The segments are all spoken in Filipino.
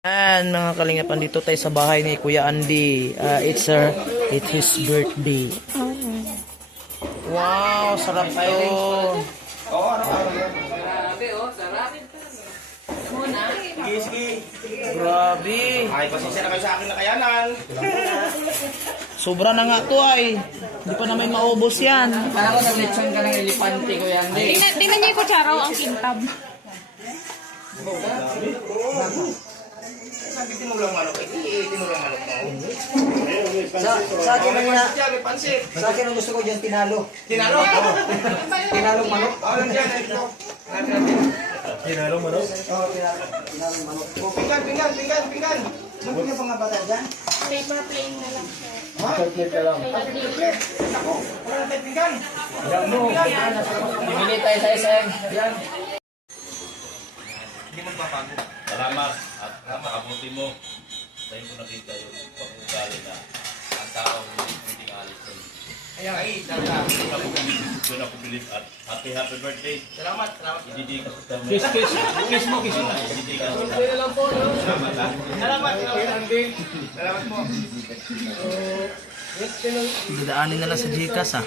And mga kalingapan dito tayo sa bahay ni Kuya Andy. Uh, it's her, it's his birthday. Wow, sarap to. Sige, sige. Grabe. Ay, pasensya na kayo sa akin na kayanan. Sobra na nga to ay. Hindi pa namin maubos yan. Parang ko nag-lechon ka ng elepante ko yan. Hindi. Tingnan, niyo yung kutsara o ang kintab. Sabitin mo lang manok. Eh, mo lang manok mo. Sa, sa akin ang na, yan, may pansit. sa akin ang gusto ko dyan, tinalo. Tinalo. Tinalong manok. Oh, nandiyan. Ito. Natin natin. Oo, tinalo, tinalong manok. Oh, pinggan, pinggan, pinggan, pinggan. Ano yung mga bata dyan? Paper plane na lang. Ako, wala na tayo pinggan. Bibili tayo sa SM. Hindi magbabago. Salamat at makabuti mo. Dahil ko nakita yung pag-ugali na ang tao hindi pwedeng alis ko. Ayan, ay, salamat. Doon ako bilib, doon ako bilib at happy happy birthday. Salamat, salamat. Ididika sa damo. Kiss, kiss, kiss mo, kiss mo. Ididika sa damo. Salamat ha. Salamat, salamat. Salamat mo. Dadaanin na lang sa Gcash ah.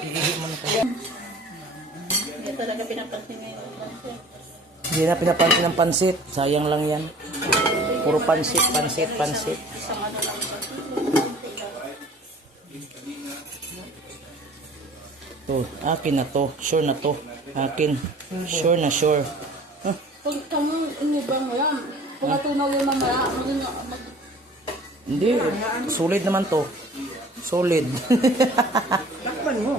Hindi talaga pinapansin niya yung Hindi na pinapansin ng pansit. Sayang lang yan. Puro pansit, pansit, pansit. isang ano. To, akin na to. Sure na to. Akin. Sure na sure. Kung kamu inibang mo yan, kung matunaw yung mamaya, mag... Hindi. Solid naman to. Solid. Takpan mo.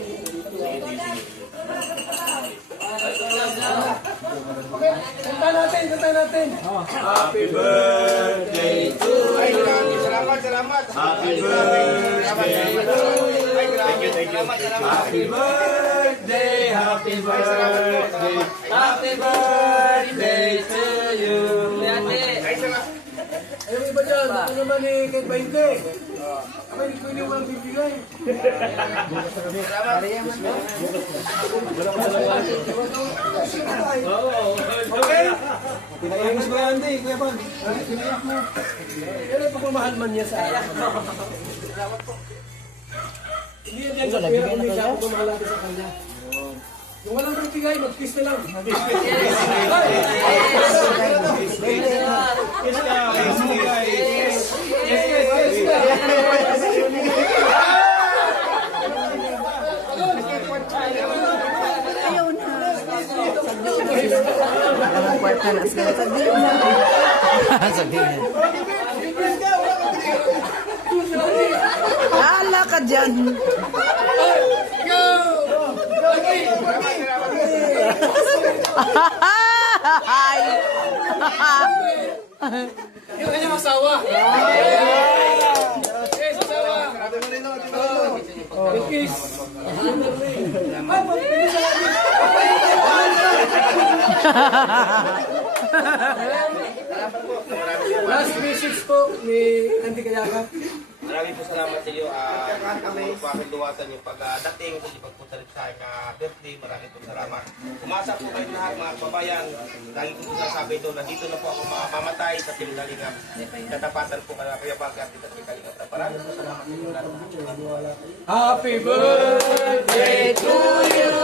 Ay, grabe. Salamat, salamat. Happy birthday. Salamat, salamat. Ay, grabe. Salamat, salamat. Happy birthday, happy birthday, happy birthday to you. Iba dyan, ito naman ni Ken 20. Ako hindi pwede mo lang bibigay. Okay? Pinayagos mo yan, Andy. Kuya Bon. Pinayak mo. Pero pagmamahal man niya sa akin. Hindi yan dyan sa pera kung hindi siya pagmamahal natin sa kanya. Bibigay, mag-kiss na lang. Sabihin. Hala ka dyan. Ay. Yung kanyang asawa. Yes, asawa. Natin. Last message po ni Andy Kayakap. Maraming po salamat sa iyo. Uh, Puro po aking duwatan yung pagdating sa pagpunta rin sa aking ah, birthday. Maraming po salamat. Umasa po kayo lahat mga kababayan. Lagi ko po sasabi ito na dito na po ako mamamatay sa Tindalingan. Katapatan po kaya kaya bagat dito sa Tindalingan. Maraming po salamat sa iyo. Happy birthday to you.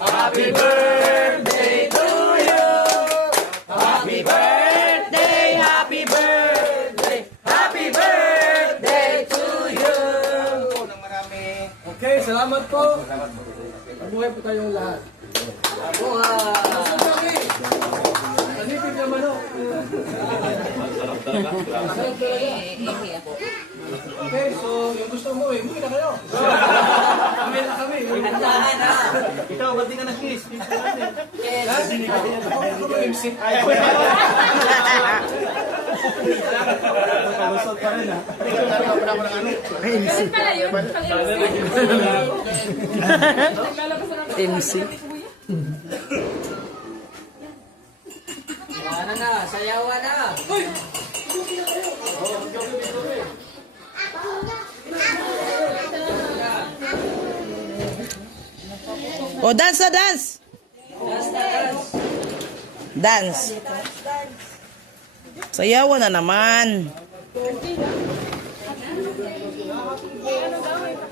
Happy birthday salamat po. Mabuhay po tayong lahat. Mabuhay! Masok kami! Nanipid na manok. Sarap talaga. Okay, so yung gusto mo eh, umuwi na kayo. kami na kami. Ikaw, ba't di ka nag-kiss? Yes. Ako, ako, MC. Palusot pa rin ah. Ganun pala yun. MC. Ano na, sayawan na. O, dance na dance! Dance. Sayawan na naman. Thursday. Ano daw eh?